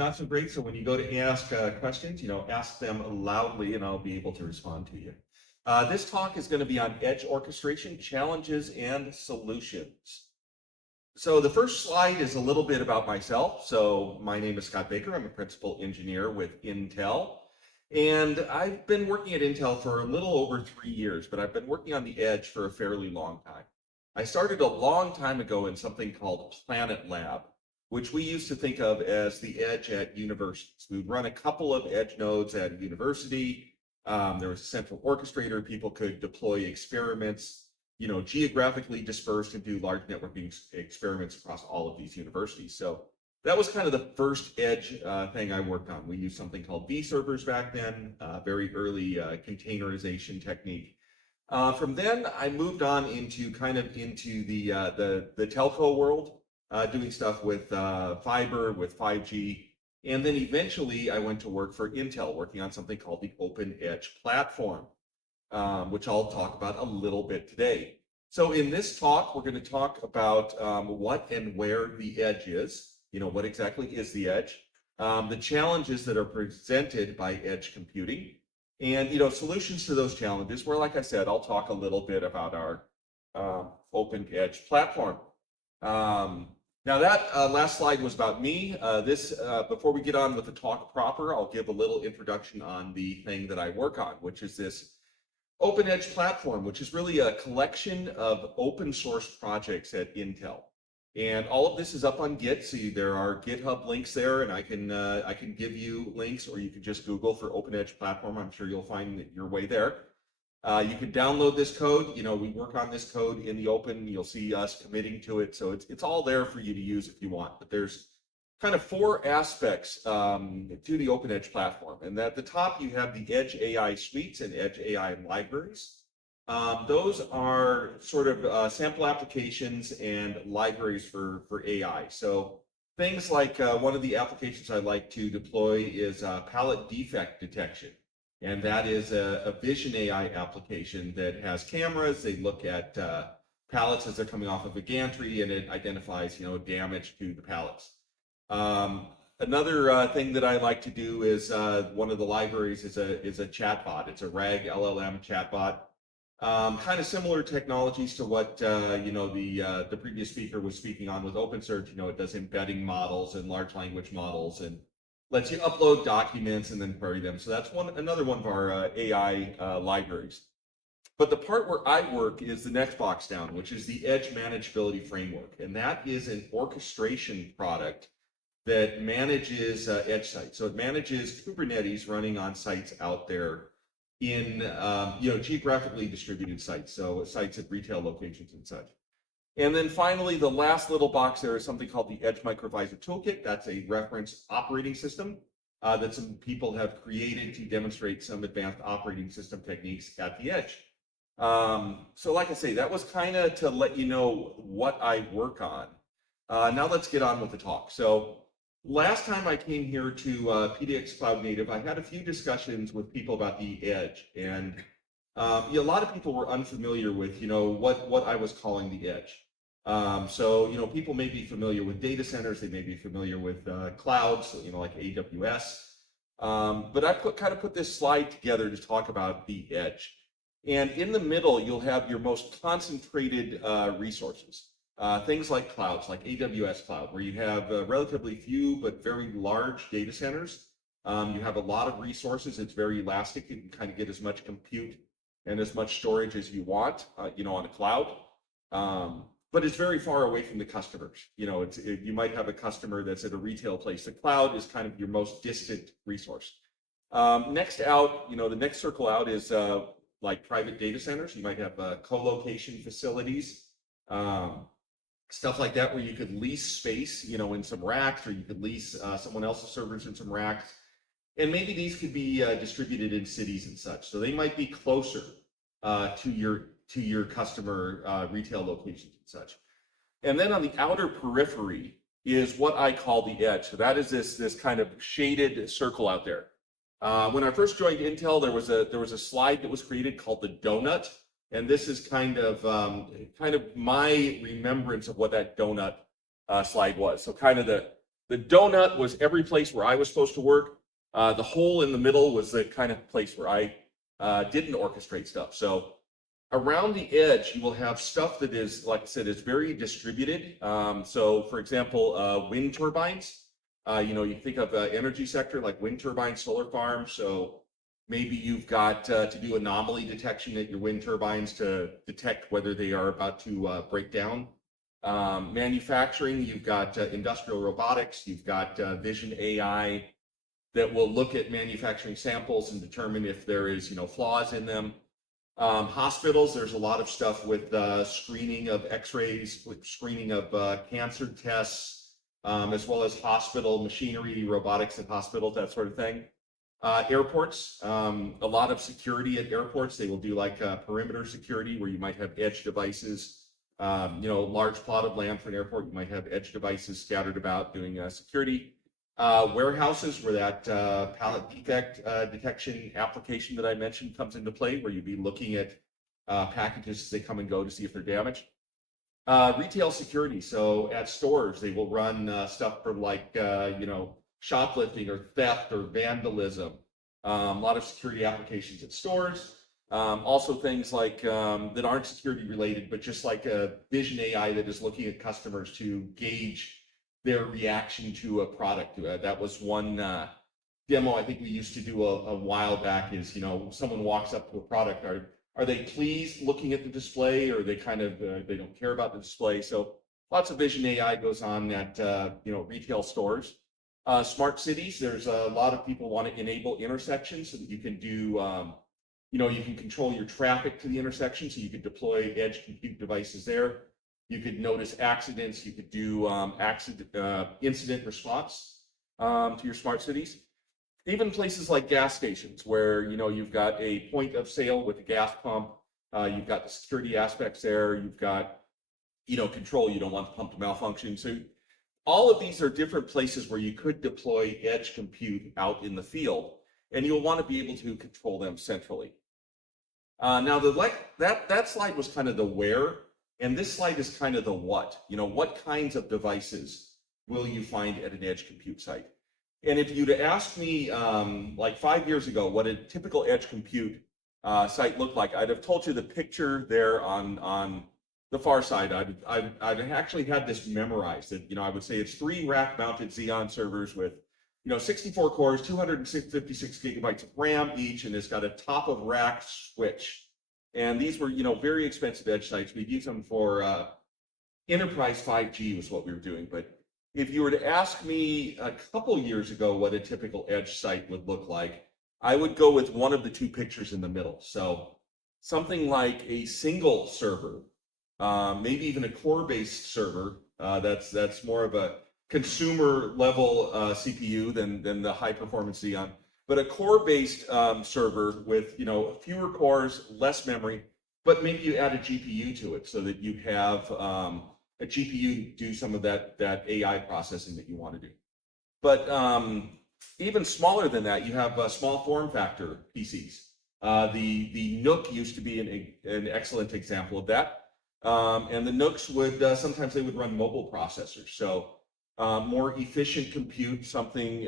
not so great. So when you go to ask questions, ask them loudly and I'll be able to respond to you. This talk is going to be on Edge orchestration, challenges and solutions. So the first slide is a little bit about myself. So my name is Scott Baker. I'm a principal engineer with Intel. And I've been working at Intel for a little over 3 years, but I've been working on the Edge for a fairly long time. I started a long time ago in something called Planet Lab, which we used to think of as the Edge at universities. We would run a couple of Edge nodes at a university. There was a central orchestrator. People could deploy experiments, geographically dispersed and do large networking experiments across all of these universities. So that was kind of the first Edge thing I worked on. We used something called vServers back then, very early containerization technique. From then, I moved on into the telco world, doing stuff with fiber, with 5G. And then eventually I went to work for Intel, working on something called the Open Edge platform, which I'll talk about a little bit today. So in this talk, we're going to talk about what and where the Edge is. What exactly is the Edge? The challenges that are presented by Edge computing, and solutions to those challenges, where, like I said, I'll talk a little bit about our Open Edge platform. Now that last slide was about me. Before we get on with the talk proper, I'll give a little introduction on the thing that I work on, which is this Open Edge platform, which is really a collection of open source projects at Intel. And all of this is up on Git, so there are GitHub links there, and I can give you links, or you can just Google for Open Edge platform. I'm sure you'll find your way there. You can download this code. We work on this code in the open. You'll see us committing to it, so it's all there for you to use if you want. But there's kind of 4 aspects to the Open Edge platform, and at the top you have the Edge AI suites and Edge AI libraries. Those are sort of sample applications and libraries for AI. So things like one of the applications I like to deploy is palette defect detection. And that is a vision AI application that has cameras. They look at pallets as they're coming off of a gantry, and it identifies, damage to the pallets. Another thing that I like to do is one of the libraries is a chatbot. It's a RAG LLM chatbot. Kind of similar technologies to what the previous speaker was speaking on with OpenSearch. It does embedding models and large language models and lets you upload documents and then query them. So that's another one of our AI libraries. But the part where I work is the next box down, which is the Edge Manageability Framework, and that is an orchestration product that manages edge sites. So it manages Kubernetes running on sites out there in geographically distributed sites, so sites at retail locations and such. And then finally, the last little box there is something called the Edge Microvisor Toolkit. That's a reference operating system that some people have created to demonstrate some advanced operating system techniques at the edge. So like I say, that was kind of to let you know what I work on. Now let's get on with the talk. So last time I came here to PDX Cloud Native, I had a few discussions with people about the Edge, and a lot of people were unfamiliar with, what I was calling the Edge. So, people may be familiar with data centers, they may be familiar with clouds, like AWS. But I kind of put this slide together to talk about the Edge. And in the middle, you'll have your most concentrated resources. Things like clouds, like AWS Cloud, where you have relatively few but very large data centers. You have a lot of resources. It's very elastic. You can kind of get as much compute and as much storage as you want, on a cloud. But it's very far away from the customers. You might have a customer that's at a retail place. The cloud is kind of your most distant resource. Next out, the next circle out is like private data centers. You might have co-location facilities. Stuff like that, where you could lease space, in some racks, or you could lease someone else's servers in some racks. And maybe these could be distributed in cities and such. So they might be closer to your customer retail locations and such. And then on the outer periphery is what I call the edge. So that is this kind of shaded circle out there. When I first joined Intel, there was a slide that was created called the donut. And this is kind of my remembrance of what that donut slide was. So kind of The donut was every place where I was supposed to work. The hole in the middle was the kind of place where I didn't orchestrate stuff. So around the edge, you will have stuff that is, like I said, is very distributed. So for example, wind turbines, you think of the energy sector like wind turbines, solar farms. So maybe you've got to do anomaly detection at your wind turbines to detect whether they are about to break down. Manufacturing, you've got industrial robotics, you've got vision AI that will look at manufacturing samples and determine if there is, flaws in them. Hospitals, there's a lot of stuff with screening of x-rays, with screening of cancer tests, as well as hospital machinery, robotics at hospitals, that sort of thing. Airports, a lot of security at airports. They will do like perimeter security where you might have edge devices. Large plot of land for an airport, you might have edge devices scattered about doing security. Warehouses, where that pallet defect detection application that I mentioned comes into play, where you'd be looking at packages as they come and go to see if they're damaged. Retail security, so at stores, they will run stuff for like, shoplifting or theft or vandalism. A lot of security applications at stores. Also things like that aren't security related, but just like a vision AI that is looking at customers to gauge their reaction to a product. That was one demo I think we used to do a while back is, someone walks up to a product, are they pleased looking at the display, or are they kind of, they don't care about the display? So lots of vision AI goes on at, retail stores. Smart cities, there's a lot of people want to enable intersections so that you can do, you can control your traffic to the intersection, so you could deploy edge compute devices there. You could notice accidents. You could do incident response to your smart cities. Even places like gas stations, where you've got a point of sale with a gas pump. You've got the security aspects there. You've got control. You don't want the pump to malfunction. So all of these are different places where you could deploy edge compute out in the field, and you'll want to be able to control them centrally. Now, that slide was kind of the where. And this slide is kind of the what. What kinds of devices will you find at an edge compute site? And if you'd asked me like 5 years ago what a typical edge compute site looked like, I'd have told you the picture there on the far side. I'd actually had this memorized. That I would say it's 3 rack-mounted Xeon servers with 64 cores, 256 gigabytes of RAM each, and it's got a top-of-rack switch. And these were, very expensive edge sites. We'd use them for enterprise 5G was what we were doing. But if you were to ask me a couple years ago what a typical edge site would look like, I would go with one of the 2 pictures in the middle. So something like a single server, maybe even a core-based server. That's more of a consumer level CPU than the high-performance Xeon. But a core-based server with fewer cores, less memory, but maybe you add a GPU to it so that you have a GPU do some of that AI processing that you want to do. But even smaller than that, you have small form factor PCs. The Nook used to be an excellent example of that. And the Nooks would sometimes they would run mobile processors. So more efficient compute, something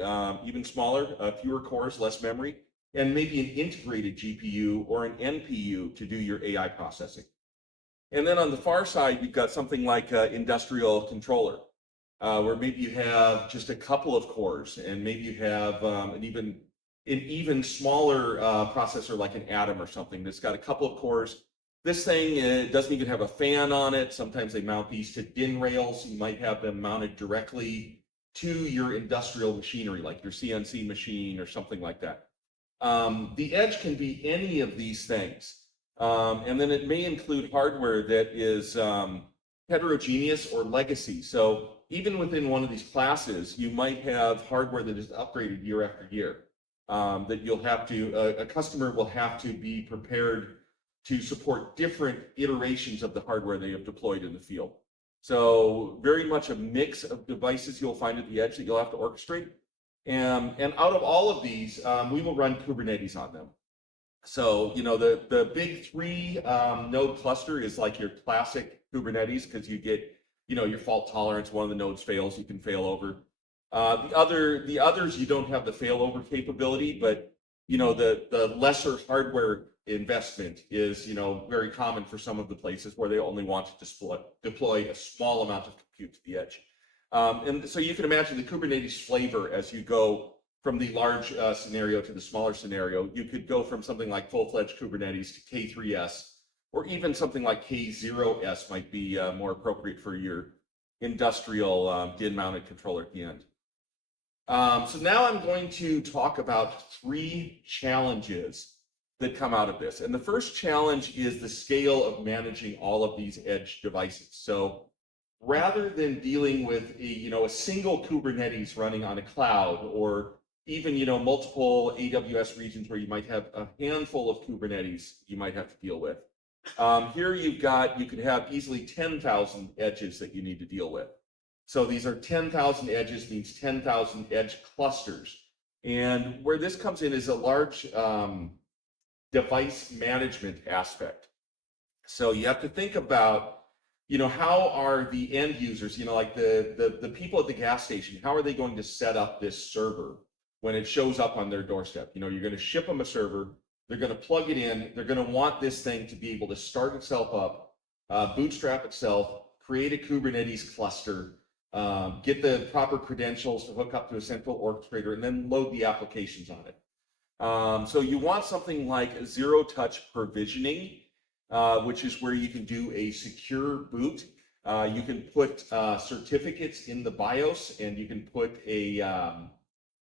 even smaller, fewer cores, less memory, and maybe an integrated GPU or an NPU to do your AI processing. And then on the far side, you've got something like an industrial controller, where maybe you have just a couple of cores, and maybe you have an even smaller processor like an Atom or something that's got a couple of cores. This thing doesn't even have a fan on it. Sometimes they mount these to DIN rails. You might have them mounted directly to your industrial machinery, like your CNC machine or something like that. The edge can be any of these things. And then it may include hardware that is heterogeneous or legacy. So even within one of these classes, you might have hardware that is upgraded year after year, that you'll have to, a customer will have to be prepared to support different iterations of the hardware they have deployed in the field. So very much a mix of devices you'll find at the edge that you'll have to orchestrate. And out of all of these, we will run Kubernetes on them. So, the big 3 node cluster is like your classic Kubernetes, because you get, your fault tolerance. One of the nodes fails, you can fail over. The others, you don't have the failover capability, but the lesser hardware investment is very common for some of the places where they only want to deploy a small amount of compute to the edge. And so you can imagine the Kubernetes flavor as you go from the large scenario to the smaller scenario. You could go from something like full-fledged Kubernetes to K3S, or even something like K0S might be more appropriate for your industrial DIN-mounted controller at the end. So now I'm going to talk about 3 challenges that come out of this. And the first challenge is the scale of managing all of these edge devices. So rather than dealing with a single Kubernetes running on a cloud, or even multiple AWS regions where you might have a handful of Kubernetes you might have to deal with, here you could have easily 10,000 edges that you need to deal with. So these are 10,000 edges, means 10,000 edge clusters. And where this comes in is a large device management aspect. So you have to think about, how are the end users, like the people at the gas station, how are they going to set up this server when it shows up on their doorstep? You're going to ship them a server, they're going to plug it in, they're going to want this thing to be able to start itself up, bootstrap itself, create a Kubernetes cluster, get the proper credentials to hook up to a central orchestrator, and then load the applications on it. So you want something like zero-touch provisioning, which is where you can do a secure boot. You can put certificates in the BIOS, and you can put a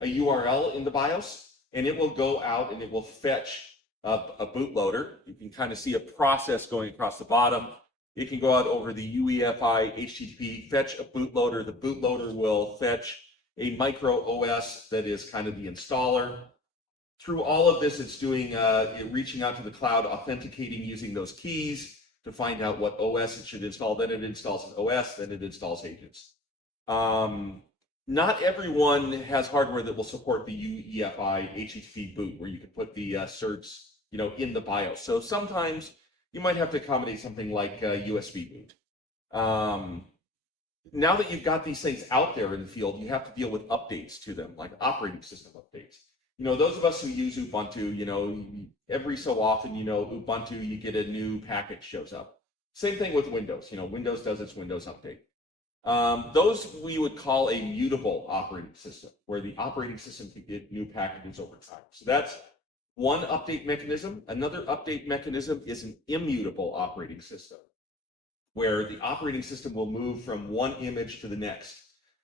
URL in the BIOS, and it will go out and it will fetch a bootloader. You can kind of see a process going across the bottom. It can go out over the UEFI HTTP, fetch a bootloader. The bootloader will fetch a micro OS that is kind of the installer. Through all of this, it's doing reaching out to the cloud, authenticating using those keys to find out what OS it should install. Then it installs an OS, then it installs agents. Not everyone has hardware that will support the UEFI HTTP boot, where you can put the certs in the BIOS. So sometimes you might have to accommodate something like USB boot. Now that you've got these things out there in the field, you have to deal with updates to them, like operating system updates. Those of us who use Ubuntu, every so often, Ubuntu, you get a new package shows up. Same thing with Windows. Windows does its Windows update. Those we would call a mutable operating system, where the operating system can get new packages over time. So that's one update mechanism. Another update mechanism is an immutable operating system, where the operating system will move from one image to the next.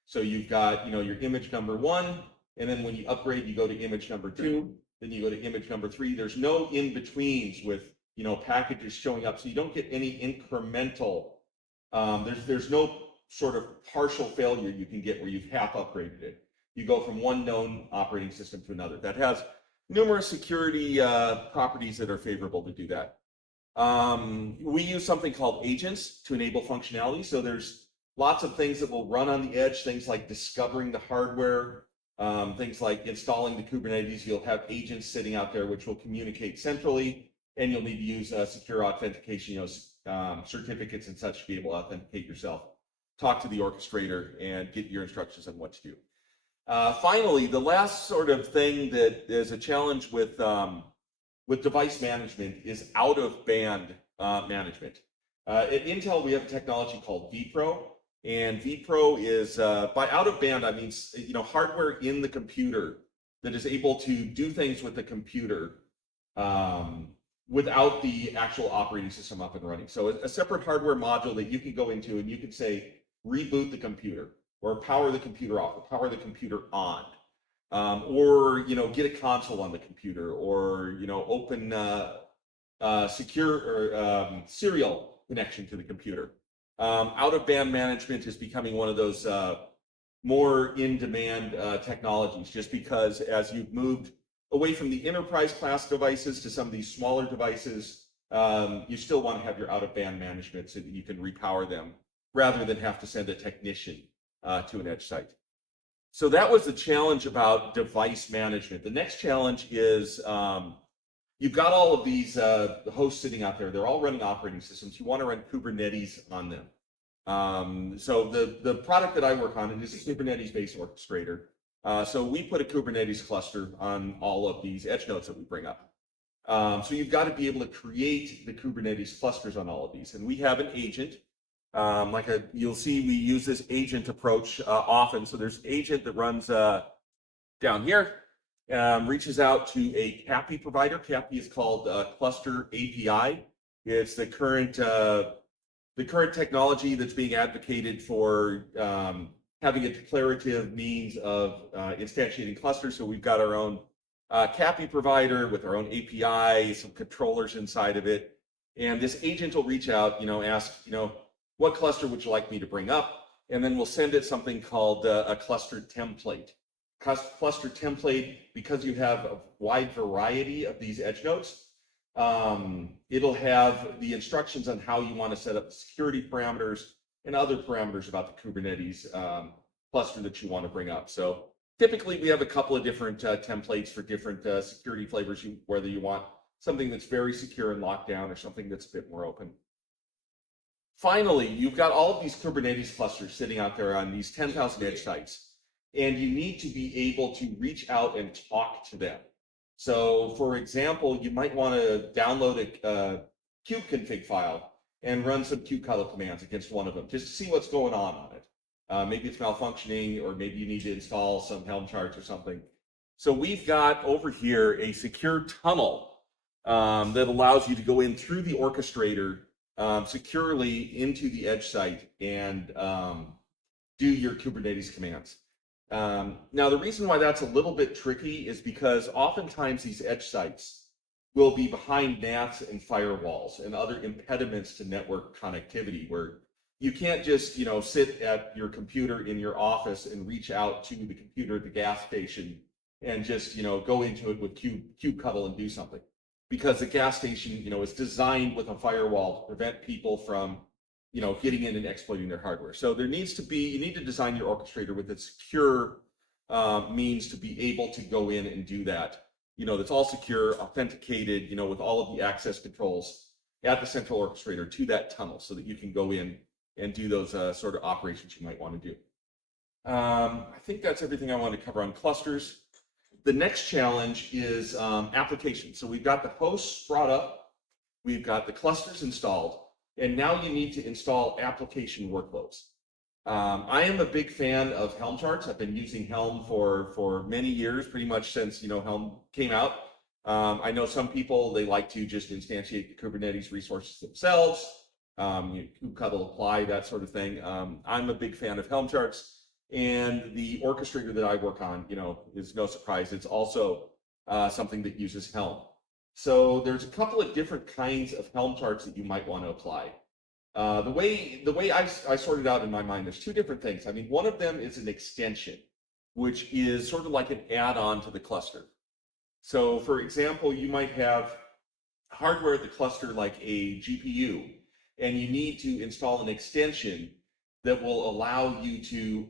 So you've got, your image number 1, and then when you upgrade, you go to image number 2, then you go to image number 3. There's no in-betweens with, packages showing up, so you don't get any incremental, there's no sort of partial failure you can get where you've half upgraded it. You go from one known operating system to another. That has numerous security properties that are favorable to do that. We use something called agents to enable functionality. So there's lots of things that will run on the edge, things like discovering the hardware, things like installing the Kubernetes. You'll have agents sitting out there which will communicate centrally, and you'll need to use secure authentication, certificates and such to be able to authenticate yourself. Talk to the orchestrator and get your instructions on what to do. Finally, the last sort of thing that is a challenge with device management is out-of-band management. At Intel, we have a technology called vPRO, and vPRO is, by out-of-band, I mean, hardware in the computer that is able to do things with the computer without the actual operating system up and running. So a separate hardware module that you can go into and you can say, reboot the computer, or power the computer off, or power the computer on, or get a console on the computer, or open secure or serial connection to the computer. Out-of-band management is becoming one of those more in-demand technologies, just because as you've moved away from the enterprise class devices to some of these smaller devices, you still want to have your out-of-band management so that you can repower them, rather than have to send a technician to an edge site. So that was the challenge about device management. The next challenge is you've got all of these hosts sitting out there. They're all running operating systems. You want to run Kubernetes on them. So the product that I work on is a Kubernetes-based orchestrator. So we put a Kubernetes cluster on all of these edge nodes that we bring up. So you've got to be able to create the Kubernetes clusters on all of these. And we have an agent. You'll see we use this agent approach often. So there's an agent that runs down here, reaches out to a CAPI provider. CAPI is called Cluster API. It's the current technology that's being advocated for having a declarative means of instantiating clusters. So we've got our own CAPI provider with our own API, some controllers inside of it. And this agent will reach out, ask, what cluster would you like me to bring up? And then we'll send it something called a cluster template. Cluster template, because you have a wide variety of these edge nodes, it'll have the instructions on how you want to set up the security parameters and other parameters about the Kubernetes cluster that you want to bring up. So typically we have a couple of different templates for different security flavors, whether you want something that's very secure and locked down or something that's a bit more open. Finally, you've got all of these Kubernetes clusters sitting out there on these 10,000 edge sites, and you need to be able to reach out and talk to them. So for example, you might want to download a kubeconfig file and run some kubectl commands against one of them, just to see what's going on it. Maybe it's malfunctioning, or maybe you need to install some Helm charts or something. So we've got over here a secure tunnel that allows you to go in through the orchestrator securely into the edge site and do your Kubernetes commands. Now, the reason why that's a little bit tricky is because oftentimes these edge sites will be behind NATs and firewalls and other impediments to network connectivity, where you can't just, sit at your computer in your office and reach out to the computer at the gas station and just, go into it with kubectl and do something. Because the gas station, is designed with a firewall to prevent people from, getting in and exploiting their hardware. So you need to design your orchestrator with a secure means to be able to go in and do that. That's all secure, authenticated, with all of the access controls at the central orchestrator to that tunnel, so that you can go in and do those sort of operations you might want to do. I think that's everything I want to cover on clusters. The next challenge is applications. So we've got the hosts brought up, we've got the clusters installed, and now you need to install application workloads. I am a big fan of Helm charts. I've been using Helm for many years, pretty much since Helm came out. I know some people, they like to just instantiate the Kubernetes resources themselves, kubectl apply, that sort of thing. I'm a big fan of Helm charts. And the orchestrator that I work on, is no surprise. It's also something that uses Helm. So there's a couple of different kinds of Helm charts that you might want to apply. The way I sorted out in my mind, there's two different things. I mean, one of them is an extension, which is sort of like an add-on to the cluster. So for example, you might have hardware at the cluster like a GPU, and you need to install an extension that will allow you to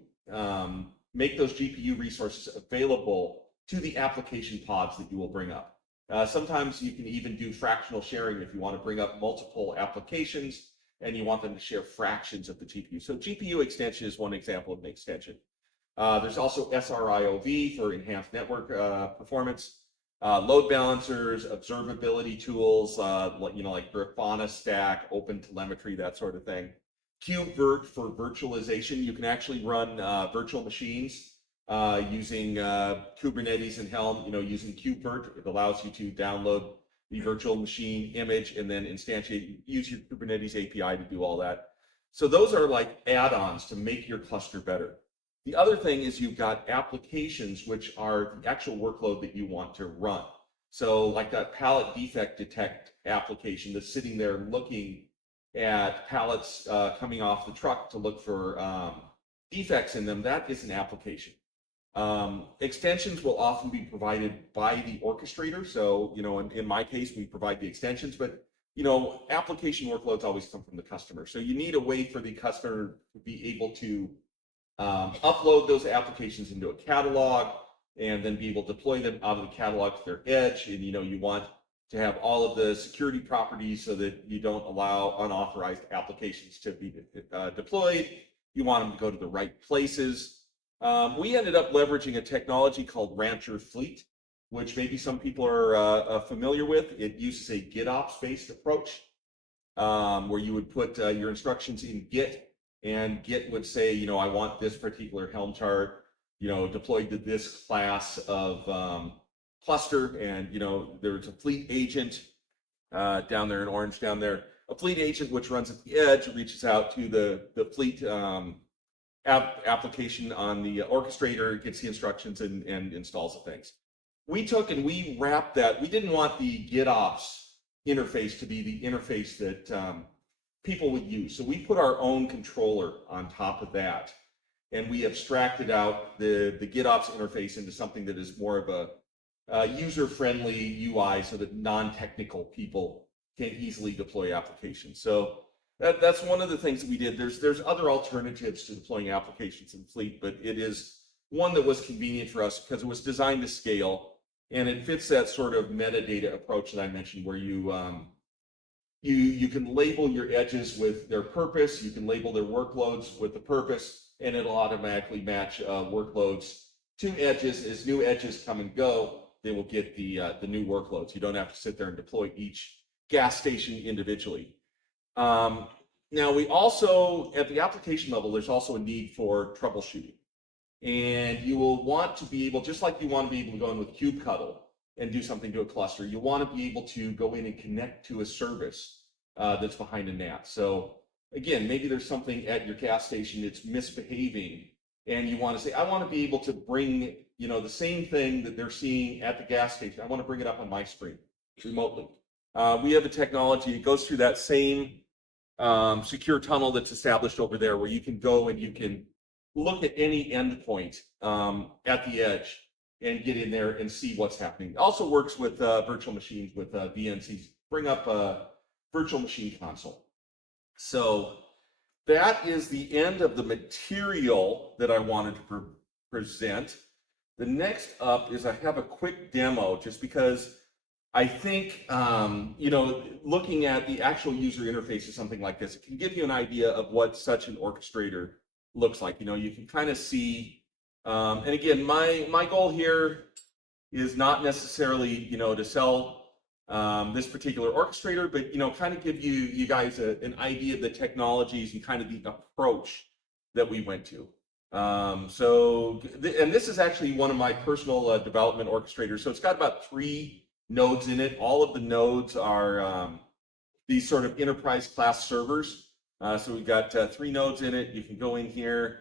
make those GPU resources available to the application pods that you will bring up. Sometimes you can even do fractional sharing if you want to bring up multiple applications and you want them to share fractions of the GPU. So GPU extension is one example of an extension. There's also SRIOV for enhanced network performance, load balancers, observability tools, like Grafana Stack, OpenTelemetry, that sort of thing. KubeVirt for virtualization. You can actually run virtual machines using Kubernetes and Helm, using KubeVirt. It allows you to download the virtual machine image and then instantiate, use your Kubernetes API to do all that. So those are like add-ons to make your cluster better. The other thing is you've got applications, which are the actual workload that you want to run. So like that pallet defect detect application that's sitting there looking at pallets coming off the truck to look for defects in them, that is an application. Extensions will often be provided by the orchestrator. So, in my case, we provide the extensions, but, application workloads always come from the customer. So you need a way for the customer to be able to upload those applications into a catalog and then be able to deploy them out of the catalog to their edge. And, you want to have all of the security properties so that you don't allow unauthorized applications to be deployed. You want them to go to the right places. We ended up leveraging a technology called Rancher Fleet, which maybe some people are familiar with. It uses a GitOps-based approach, where you would put your instructions in Git, and Git would say, you know, I want this particular Helm chart, you know, deployed to this class of cluster, and you know, there's a fleet agent down there in orange down there, a fleet agent which runs at the edge, reaches out to the fleet application on the orchestrator, gets the instructions, and installs the things. We took and we wrapped that. We didn't want the GitOps interface to be the interface that people would use, so we put our own controller on top of that, and we abstracted out the GitOps interface into something that is more of a user-friendly UI so that non-technical people can easily deploy applications. So that's one of the things that we did. There's other alternatives to deploying applications in Fleet, but it is one that was convenient for us because it was designed to scale, and it fits that sort of metadata approach that I mentioned, where you can label your edges with their purpose, you can label their workloads with the purpose, and it'll automatically match workloads to edges. As new edges come and go, they will get the new workloads. You don't have to sit there and deploy each gas station individually. Now we also, at the application level, there's also a need for troubleshooting. And you will want to be able, just like you want to be able to go in with kubectl and do something to a cluster, you want to be able to go in and connect to a service that's behind a NAT. So again, maybe there's something at your gas station that's misbehaving, and you want to say, I want to be able to bring, you know, the same thing that they're seeing at the gas station, I want to bring it up on my screen remotely. We have a technology that goes through that same secure tunnel that's established over there, where you can go and you can look at any endpoint at the edge and get in there and see what's happening. It also works with virtual machines, with VNCs. Bring up a virtual machine console. So that is the end of the material that I wanted to present. The next up is I have a quick demo, just because I think, you know, looking at the actual user interface of something like this, it can give you an idea of what such an orchestrator looks like. You know, you can kind of see, and again, my goal here is not necessarily, you know, to sell this particular orchestrator, but, you know, kind of give you guys an idea of the technologies and kind of the approach that we went to. And this is actually one of my personal development orchestrators. So it's got about 3 nodes in it. All of the nodes are these sort of enterprise class servers. So we've got 3 nodes in it. You can go in here.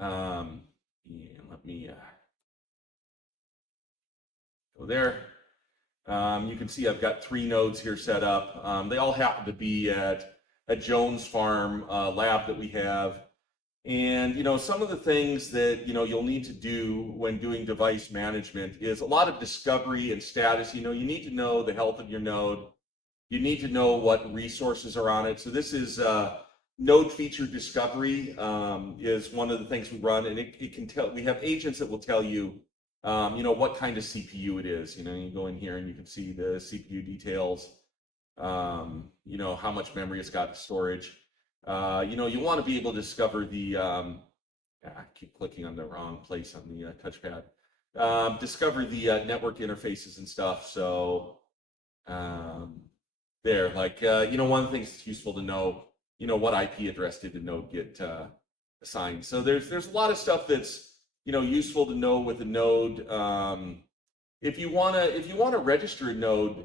Yeah, let me go there. You can see I've got 3 nodes here set up. They all happen to be at a Jones Farm lab that we have. And, you know, some of the things that, you know, you'll need to do when doing device management is a lot of discovery and status. You know, you need to know the health of your node. You need to know what resources are on it. So this is node feature discovery is one of the things we run, and it can tell. We have agents that will tell you, you know, what kind of CPU it is. You know, you go in here and you can see the CPU details. You know, how much memory it's got in storage. You know, you want to be able to discover the, I keep clicking on the wrong place on the touchpad. Discover the network interfaces and stuff. So there, like, you know, one of the things that's useful to know, you know, what IP address did the node get assigned. So there's a lot of stuff that's, you know, useful to know with a node. If you wanna register a node,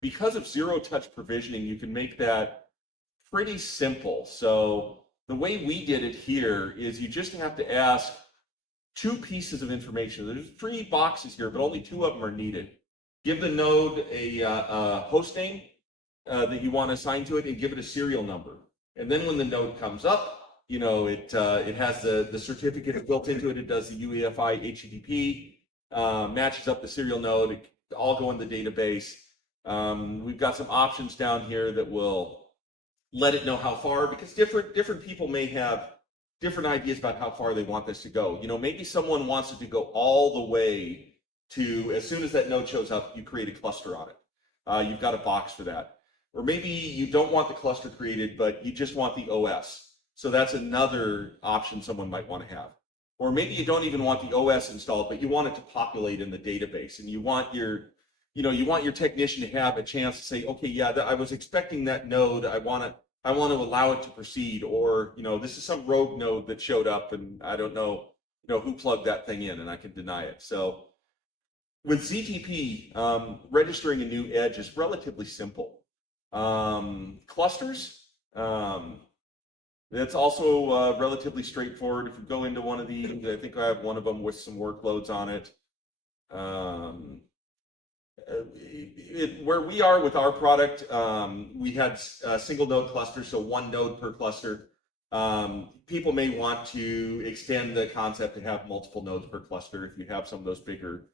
because of zero-touch provisioning, you can make that pretty simple. So the way we did it here is you just have to ask 2 pieces of information. There's 3 boxes here, but only 2 of them are needed. Give the node a host name that you want to assign to it, and give it a serial number. And then when the node comes up, you know, it has the certificate built into it. It does the UEFI HTTP, matches up the serial node. It all go in the database. We've got some options down here that will let it know how far, because different people may have different ideas about how far they want this to go. You know, maybe someone wants it to go all the way to, as soon as that node shows up, you create a cluster on it. You've got a box for that. Or maybe you don't want the cluster created, but you just want the OS. So that's another option someone might want to have. Or maybe you don't even want the OS installed, but you want it to populate in the database, and you want your, you want your technician to have a chance to say, okay, yeah, I was expecting that node. I want to allow it to proceed, or this is some rogue node that showed up, and I don't know, who plugged that thing in, and I can deny it. So with ZTP, registering a new edge is relatively simple. Clusters, that's also relatively straightforward. If we go into one of these, I think I have one of them with some workloads on it. Where we are with our product, we had a single node cluster, so one node per cluster. People may want to extend the concept to have multiple nodes per cluster if you have some of those bigger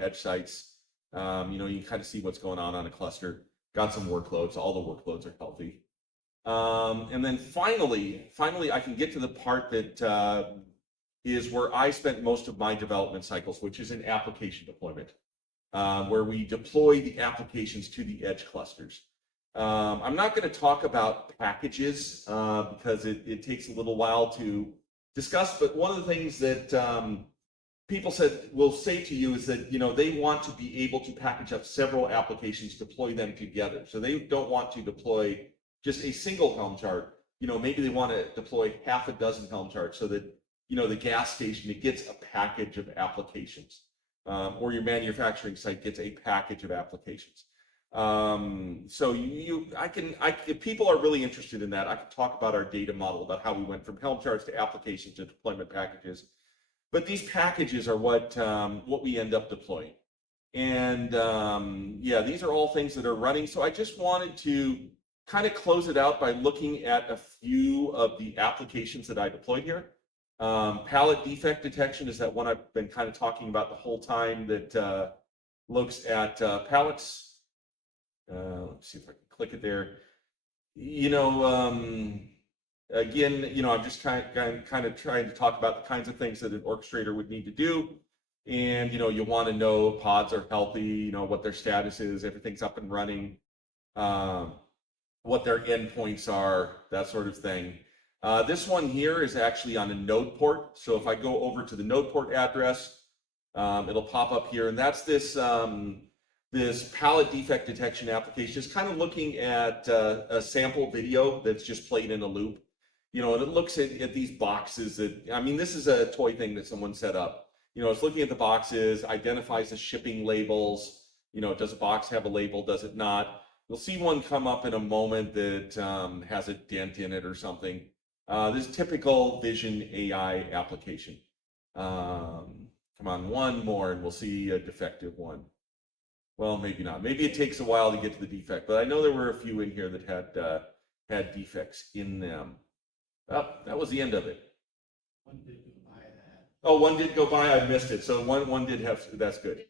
edge sites. You can kind of see what's going on a cluster. Got some workloads. All the workloads are healthy. And then finally, I can get to the part that is where I spent most of my development cycles, which is in application deployment, where we deploy the applications to the edge clusters. I'm not going to talk about packages because it takes a little while to discuss, but one of the things that people will say to you is that they want to be able to package up several applications, deploy them together. So they don't want to deploy just a single Helm chart. Maybe they want to deploy half a dozen Helm charts so that the gas station, it gets a package of applications, or your manufacturing site gets a package of applications. So if people are really interested in that, I can talk about our data model, about how we went from Helm charts to applications to deployment packages. But these packages are what we end up deploying. And yeah, these are all things that are running. So I just wanted to kind of close it out by looking at a few of the applications that I deployed here. Pallet defect detection is that one I've been kind of talking about the whole time, that looks at pallets. Let's see if I can click it there. Again, I'm just kind of trying to talk about the kinds of things that an orchestrator would need to do. And, you want to know pods are healthy, what their status is, everything's up and running, what their endpoints are, that sort of thing. This one here is actually on a node port. So if I go over to the node port address, it'll pop up here. And that's this pallet defect detection application, just kind of looking at a sample video that's just played in a loop. And it looks at these boxes this is a toy thing that someone set up. It's looking at the boxes, identifies the shipping labels. Does a box have a label? Does it not? You'll see one come up in a moment that has a dent in it or something. This typical vision AI application. Come on, one more and we'll see a defective one. Well, maybe not. Maybe it takes a while to get to the defect, but I know there were a few in here that had defects in them. Oh, that was the end of it. One did go by that. Oh, one did go by. I missed it. So one did have. That's good.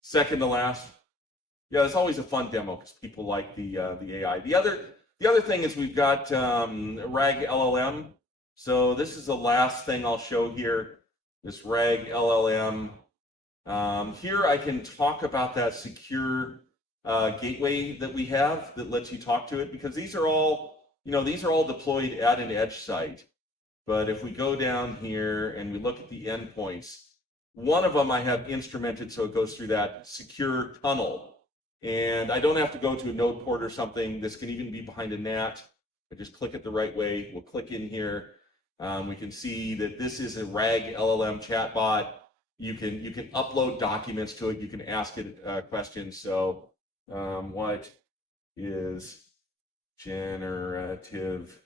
Second to last. Yeah, it's always a fun demo because people like the AI. The other thing is we've got RAG LLM. So this is the last thing I'll show here. This RAG LLM. Here I can talk about that secure gateway that we have that lets you talk to it, because these are all deployed at an edge site. But if we go down here and we look at the endpoints, one of them I have instrumented so it goes through that secure tunnel. And I don't have to go to a node port or something. This can even be behind a NAT. I just click it the right way. We'll click in here. We can see that this is a RAG LLM chatbot. You can upload documents to it. You can ask it questions. So what is generative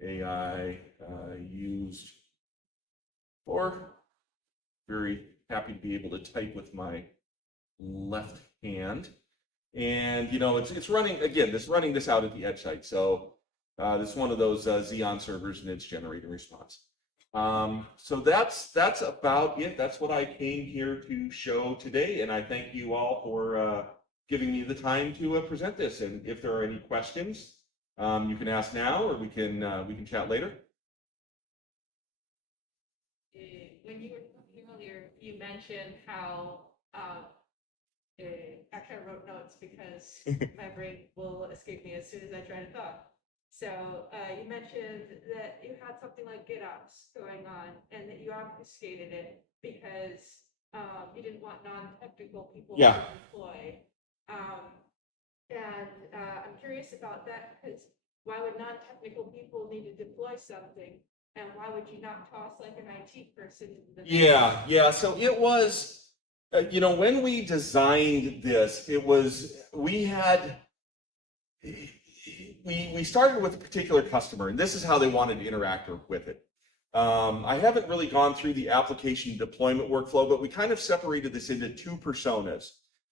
AI used for? Very happy to be able to type with my left hand. And it's running, again, running this out at the edge site. So this is one of those Xeon servers, and it's generating response. So that's about it. That's what I came here to show today, and I thank you all for giving me the time to present this. And if there are any questions, you can ask now, or we can chat later. When you were talking earlier, you mentioned how Actually, I wrote notes because my brain will escape me as soon as I try to talk. So you mentioned that you had something like GitOps going on and that you obfuscated it because you didn't want non-technical people Yeah. to deploy. And I'm curious about that because why would non-technical people need to deploy something? And why would you not toss like an IT person into the mix? Yeah. So it was, when we designed this, we started with a particular customer, and this is how they wanted to interact with it. I haven't really gone through the application deployment workflow, but we kind of separated this into two personas.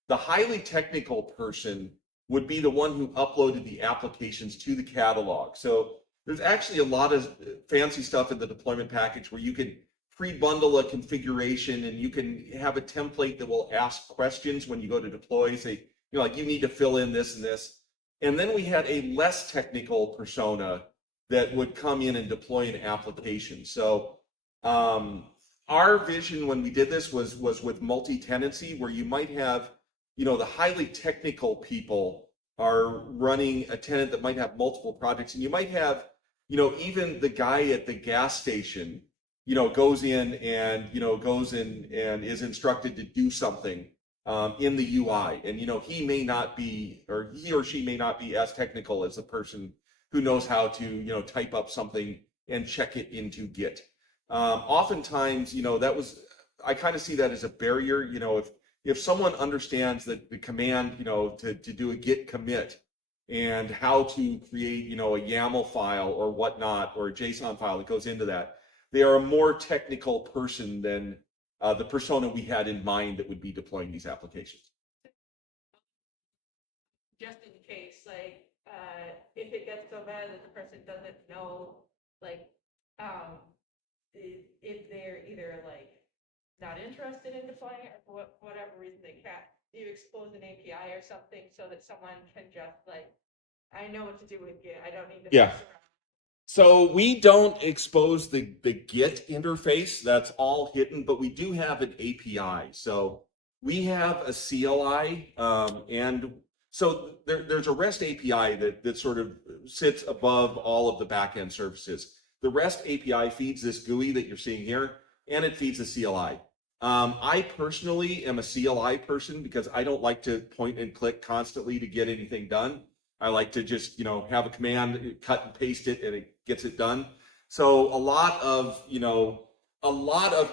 The highly technical person would be the one who uploaded the applications to the catalog. So there's actually a lot of fancy stuff in the deployment package where you can pre-bundle a configuration and you can have a template that will ask questions when you go to deploy, say, like you need to fill in this and this. And then we had a less technical persona that would come in and deploy an application. So our vision when we did this was with multi-tenancy, where you might have, the highly technical people are running a tenant that might have multiple projects, and you might have, even the guy at the gas station, goes in and is instructed to do something in the UI, and he may not be, or he or she may not be as technical as the person who knows how to type up something and check it into Git. Oftentimes, I kind of see that as a barrier. If someone understands that the command, to do a Git commit and how to create, a YAML file or whatnot, or a JSON file that goes into that, they are a more technical person than the persona we had in mind that would be deploying these applications. Just in case, if it gets so bad that the person doesn't know, if they're either not interested in deploying it, or for whatever reason they can't, you expose an API or something so that someone can just I know what to do with Git. I don't need to Yeah. mess around. So we don't expose the Git interface. That's all hidden, but we do have an API. So we have a CLI, and so there's a REST API that sort of sits above all of the backend services. The REST API feeds this GUI that you're seeing here, and it feeds the CLI. I personally am a CLI person because I don't like to point and click constantly to get anything done. I like to just, have a command, cut and paste it, and it gets it done. So a lot of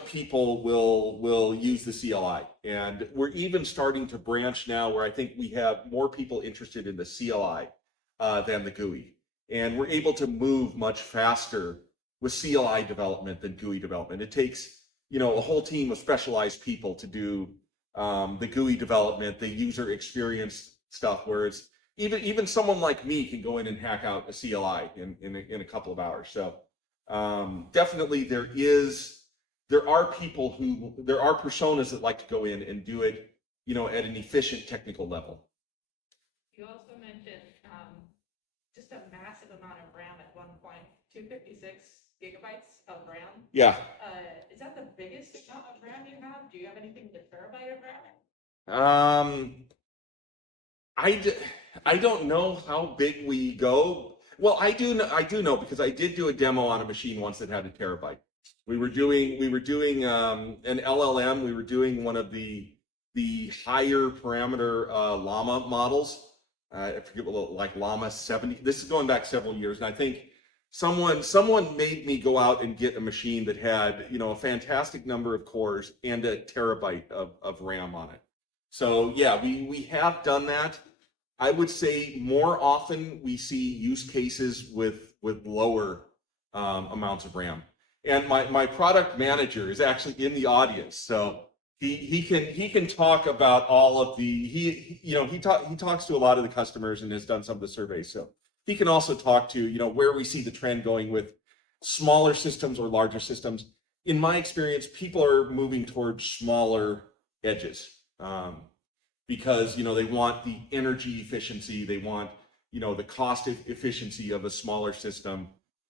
people will use the CLI, and we're even starting to branch now where I think we have more people interested in the CLI than the GUI, and we're able to move much faster with CLI development than GUI development. It takes a whole team of specialized people to do the GUI development, the user experience stuff, where it's even someone like me can go in and hack out a CLI in a couple of hours. So definitely there are personas that like to go in and do it, at an efficient technical level. You also mentioned just a massive amount of RAM at one point, 256 gigabytes of RAM. Yeah. Is that the biggest amount of RAM you have? Do you have anything with a terabyte of RAM? I don't know how big we go. Well, I do know because I did do a demo on a machine once that had a terabyte. We were doing an LLM. We were doing one of the higher parameter llama models. I forget what, like llama 70. This is going back several years, and I think someone made me go out and get a machine that had a fantastic number of cores and a terabyte of RAM on it. So yeah, we have done that. I would say more often we see use cases with lower amounts of RAM. And my product manager is actually in the audience, so he can talk about all of the he talks to a lot of the customers and has done some of the surveys. So he can also talk to where we see the trend going with smaller systems or larger systems. In my experience, people are moving towards smaller edges. Because they want the energy efficiency, they want the cost efficiency of a smaller system.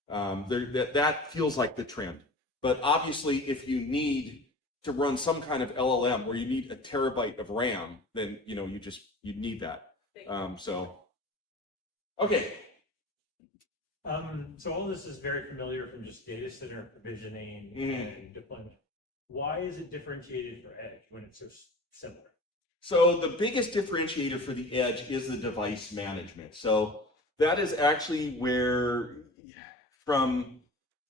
That feels like the trend. But obviously, if you need to run some kind of LLM where you need a terabyte of RAM, then you need that. Okay. So all this is very familiar from just data center provisioning Mhm. and deployment. Why is it differentiated for Edge when it's so similar? So the biggest differentiator for the Edge is the device management. So that is actually where, from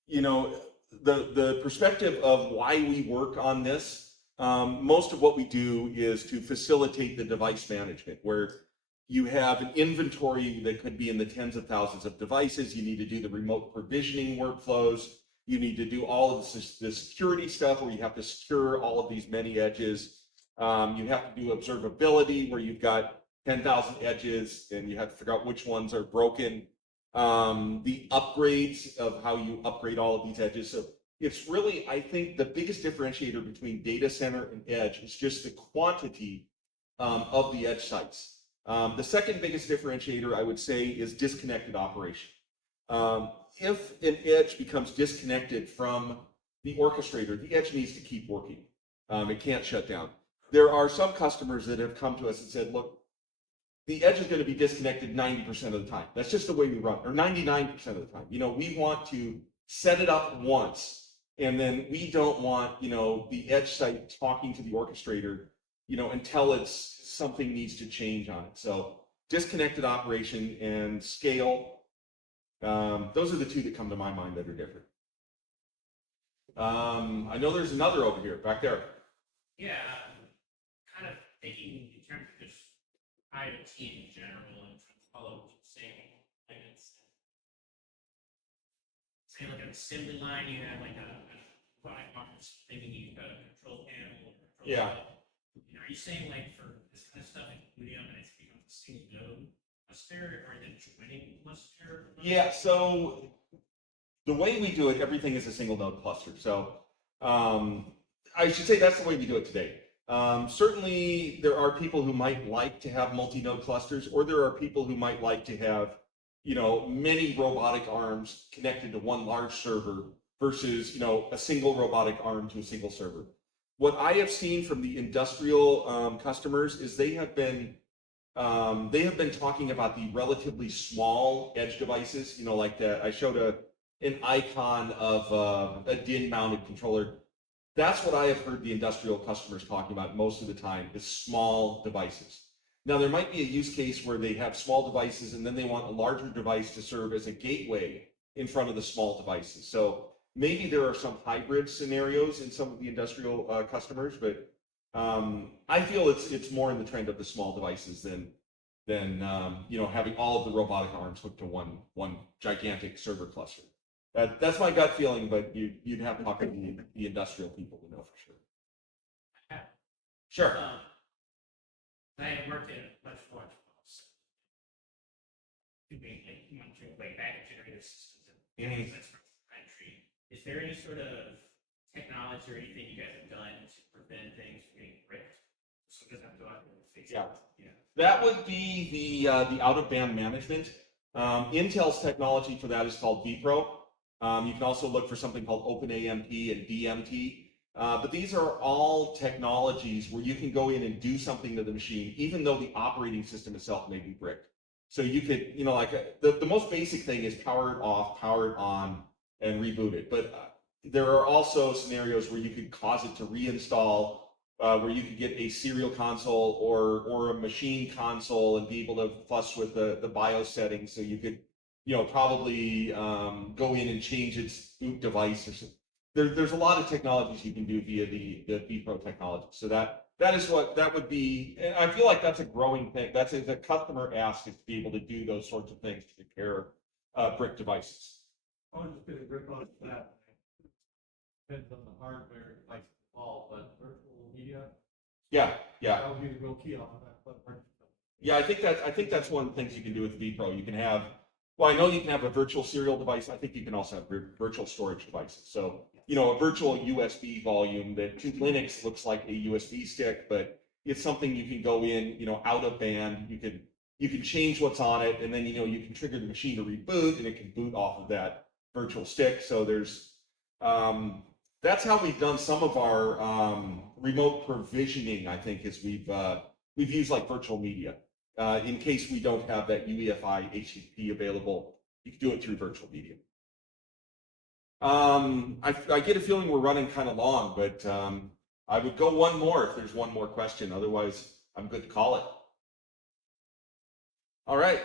the perspective of why we work on this, most of what we do is to facilitate the device management, where you have an inventory that could be in the tens of thousands of devices. You need to do the remote provisioning workflows. You need to do all of the security stuff where you have to secure all of these many edges. You have to do observability where you've got 10,000 edges and you have to figure out which ones are broken. The upgrades of how you upgrade all of these edges. So it's really, I think, the biggest differentiator between data center and edge is just the quantity of the edge sites. The second biggest differentiator, I would say, is disconnected operation. If an edge becomes disconnected from the orchestrator, the edge needs to keep working. It can't shut down. There are some customers that have come to us and said, look, the edge is going to be disconnected 90% of the time. That's just the way we run, or 99% of the time. We want to set it up once, and then we don't want, the edge site talking to the orchestrator, until something needs to change on it. So disconnected operation and scale, those are the two that come to my mind that are different. I know there's another over here, back there. Yeah, kind of thinking in terms of just IoT in general and trying to follow what you're saying. Like say like an assembly line, you have like a robotic arms, maybe you've got a control panel or control Yeah. panel. Are you saying like for this kind of stuff, including and it's becomes a single node cluster or then joining cluster? Yeah, so the way we do it, everything is a single node cluster. So I should say that's the way we do it today. Certainly, there are people who might like to have multi-node clusters, or there are people who might like to have, many robotic arms connected to one large server versus, a single robotic arm to a single server. What I have seen from the industrial customers is they have been talking about the relatively small edge devices, like that. I showed an icon of a DIN-mounted controller. That's what I have heard the industrial customers talking about most of the time, is small devices. Now, there might be a use case where they have small devices and then they want a larger device to serve as a gateway in front of the small devices. So maybe there are some hybrid scenarios in some of the industrial customers, but I feel it's more in the trend of the small devices than having all of the robotic arms hooked to one gigantic server cluster. That's my gut feeling, but you'd have to talk to the industrial people to know for sure. Yeah. Sure. I had worked in a much larger house. Doing like monitoring way back generator systems and that's from country. Is there any sort of technology or anything you guys have done to prevent things from getting bricked? So it doesn't have to go out there and fix it. Yeah. That would be the out-of-band management. Intel's technology for that is called vPRO. You can also look for something called OpenAMP and DMT. But these are all technologies where you can go in and do something to the machine, even though the operating system itself may be bricked. So you could, the most basic thing is power it off, power it on, and reboot it. But there are also scenarios where you could cause it to reinstall, where you could get a serial console or a machine console and be able to fuss with the BIOS settings. So you could, probably go in and change its boot device or something. There's a lot of technologies you can do via the vPRO technology. So that would be, and I feel like that's a growing thing. That's the customer ask is to be able to do those sorts of things to repair brick devices. I was just going to rip on that. Depends on the hardware, like all, but virtual media. Yeah. That would be the real key on that. Yeah, I think that's one of the things you can do with vPRO. You can have, well, I know you can have a virtual serial device. I think you can also have virtual storage devices. So, a virtual USB volume that to Linux looks like a USB stick, but it's something you can go in, out of band. You can change what's on it, and then you can trigger the machine to reboot, and it can boot off of that virtual stick. So there's that's how we've done some of our remote provisioning, I think, is we've used like virtual media. In case we don't have that UEFI HTTP available, you can do it through virtual media. I get a feeling we're running kind of long, but I would go one more if there's one more question. Otherwise, I'm good to call it. All right.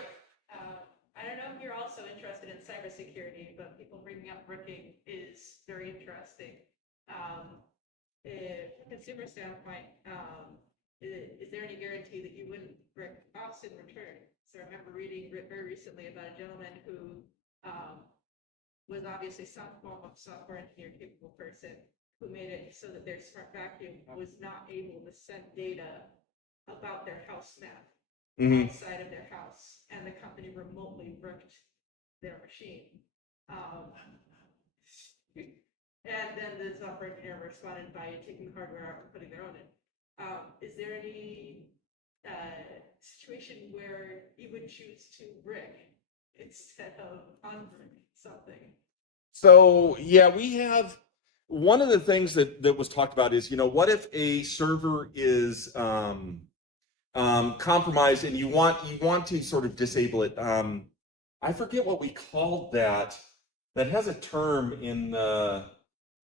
I don't know if you're also interested in cybersecurity, but people bringing up bricking is very interesting. From a consumer standpoint, is there any guarantee that you wouldn't brick us in return? So I remember reading very recently about a gentleman who was obviously some form of software engineer capable person who made it so that their smart vacuum was not able to send data about their house map outside of their house, and the company remotely bricked their machine. And then the software engineer responded by taking the hardware out and putting their own in. Is there any situation where you would choose to brick instead of unbrick something? So yeah, we have one of the things that was talked about is, what if a server is compromised and you want to sort of disable it? I forget what we called that. That has a term in the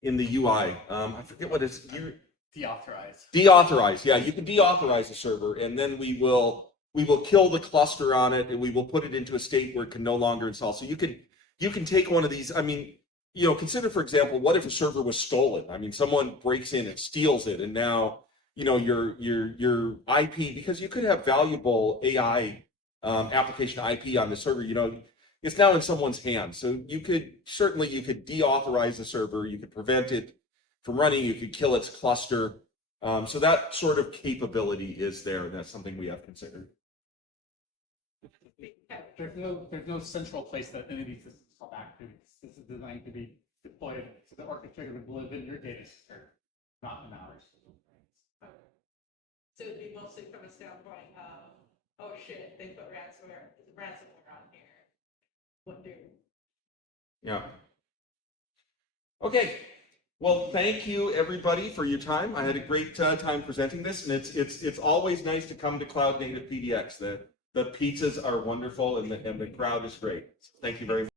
UI. I forget what it's. Deauthorize. Deauthorize. Yeah, you can deauthorize a server, and then we will kill the cluster on it, and we will put it into a state where it can no longer install. So you can take one of these. I mean, consider, for example, what if a server was stolen? I mean, someone breaks in and steals it, and now your IP, because you could have valuable AI application IP on the server. It's now in someone's hands. So you could deauthorize the server. You could prevent it from running. You could kill its cluster. So that sort of capability is there, and that's something we have considered. There's no central place that any of these systems call back to. This is designed to be deployed so the orchestrator would live in your data center, not in ours. So it'd be mostly from a standpoint of, oh shit, they put ransomware on here. What do? Yeah. Okay. Well, thank you everybody for your time. I had a great time presenting this, and it's always nice to come to Cloud Native PDX. The pizzas are wonderful, and the crowd is great. Thank you very much.